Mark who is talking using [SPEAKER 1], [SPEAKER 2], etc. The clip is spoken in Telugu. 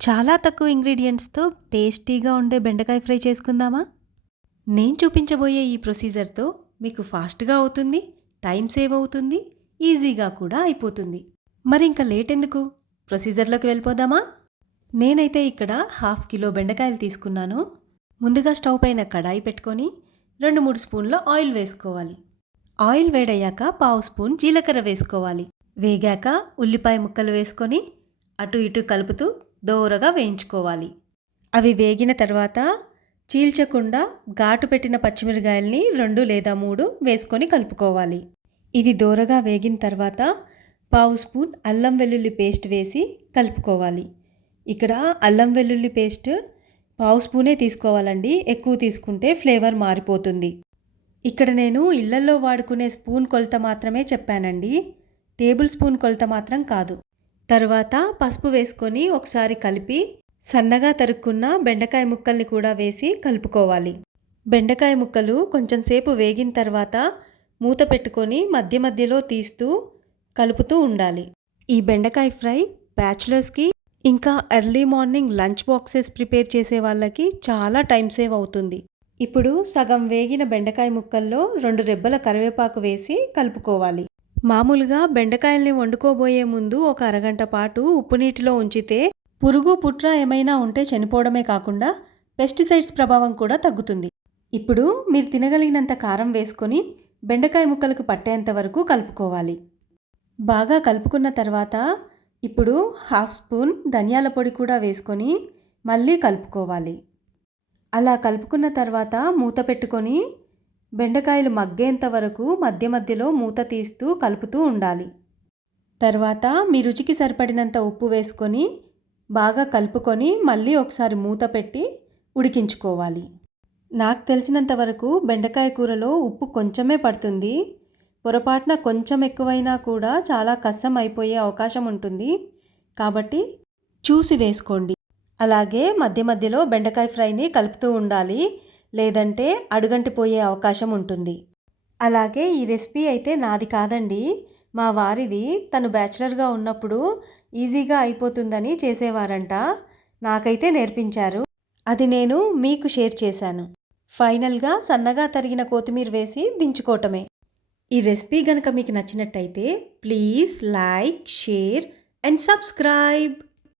[SPEAKER 1] చాలా తక్కువ ఇంగ్రీడియంట్స్తో టేస్టీగా ఉండే బెండకాయ ఫ్రై చేసుకుందామా? నేను చూపించబోయే ఈ ప్రొసీజర్తో మీకు ఫాస్ట్గా అవుతుంది టైం సేవ్ అవుతుంది ఈజీగా కూడా అయిపోతుంది. మరి ఇంకా లేట్ ఎందుకు? ప్రొసీజర్లోకి వెళ్ళిపోదామా? నేనైతే ఇక్కడ హాఫ్ కిలో బెండకాయలు తీసుకున్నాను. ముందుగా స్టవ్ పైన కడాయి పెట్టుకొని రెండు మూడు స్పూన్ల ఆయిల్ వేసుకోవాలి. ఆయిల్ వేడయ్యాక పావు స్పూన్ జీలకర్ర వేసుకోవాలి. వేగాక ఉల్లిపాయ ముక్కలు వేసుకొని అటు ఇటు కలుపుతూ దోరగా వేయించుకోవాలి. అవి వేగిన తర్వాత చీల్చకుండా ఘాటు పెట్టిన పచ్చిమిరకాయల్ని రెండు లేదా మూడు వేసుకొని కలుపుకోవాలి. ఇవి దోరగా వేగిన తర్వాత పావు స్పూన్ అల్లం వెల్లుల్లి పేస్ట్ వేసి కలుపుకోవాలి. ఇక్కడ అల్లం వెల్లుల్లి పేస్ట్ పావు స్పూనే తీసుకోవాలండి ఎక్కువ తీసుకుంటే ఫ్లేవర్ మారిపోతుంది. ఇక్కడ నేను ఇళ్ళల్లో వాడుకునే స్పూన్ కొలత మాత్రమే చెప్పానండి టేబుల్ స్పూన్ కొలత మాత్రం కాదు. తర్వాత పసుపు వేసుకొని ఒకసారి కలిపి సన్నగా తరుక్కున్న బెండకాయ ముక్కల్ని కూడా వేసి కలుపుకోవాలి. బెండకాయ ముక్కలు కొంచెం సేపు వేగిన తర్వాత మూత పెట్టుకొని మధ్య మధ్యలో తీస్తూ కలుపుతూ ఉండాలి. ఈ బెండకాయ ఫ్రై బ్యాచులర్స్కి ఇంకా early morning lunch boxes prepare చేసే వాళ్ళకి చాలా టైం సేవ్ అవుతుంది. ఇప్పుడు సగం వేగిన బెండకాయ ముక్కల్లో రెండు రెబ్బల కరివేపాకు వేసి కలుపుకోవాలి. మామూలుగా బెండకాయల్ని వండుకోబోయే ముందు ఒక అరగంట పాటు ఉప్పు నీటిలో ఉంచితే పురుగు పుట్ర ఏమైనా ఉంటే చనిపోవడమే కాకుండా పెస్టిసైడ్స్ ప్రభావం కూడా తగ్గుతుంది. ఇప్పుడు మీరు తినగలిగినంత కారం వేసుకొని బెండకాయ ముక్కలకు పట్టేంత వరకు కలుపుకోవాలి. బాగా కలుపుకున్న తర్వాత ఇప్పుడు హాఫ్ స్పూన్ ధనియాల పొడి కూడా వేసుకొని మళ్ళీ కలుపుకోవాలి. అలా కలుపుకున్న తర్వాత మూత పెట్టుకొని బెండకాయలు మగ్గేంత వరకు మధ్య మధ్యలో మూత తీస్తూ కలుపుతూ ఉండాలి. తర్వాత మీ రుచికి సరిపడినంత ఉప్పు వేసుకొని బాగా కలుపుకొని మళ్ళీ ఒకసారి మూత పెట్టి ఉడికించుకోవాలి. నాకు తెలిసినంత వరకు బెండకాయ కూరలో ఉప్పు కొంచెమే పడుతుంది. పొరపాటున కొంచెం ఎక్కువైనా కూడా చాలా కష్టం అయిపోయే అవకాశం ఉంటుంది. కాబట్టి చూసి వేసుకోండి. అలాగే మధ్య మధ్యలో బెండకాయ ఫ్రైని కలుపుతూ ఉండాలి. లేదంటే అడుగంటిపోయే అవకాశం ఉంటుంది. అలాగే ఈ రెసిపీ అయితే నాది కాదండి. మా వారిది. తను బ్యాచిలర్గా ఉన్నప్పుడు ఈజీగా అయిపోతుందని చేసేవారంట. నాకైతే నేర్పించారు. అది నేను మీకు షేర్ చేశాను. ఫైనల్గా సన్నగా తరిగిన కొత్తిమీర వేసి దించుకోవటమే. ఈ రెసిపీ కనుక మీకు నచ్చినట్టయితే please like share and subscribe.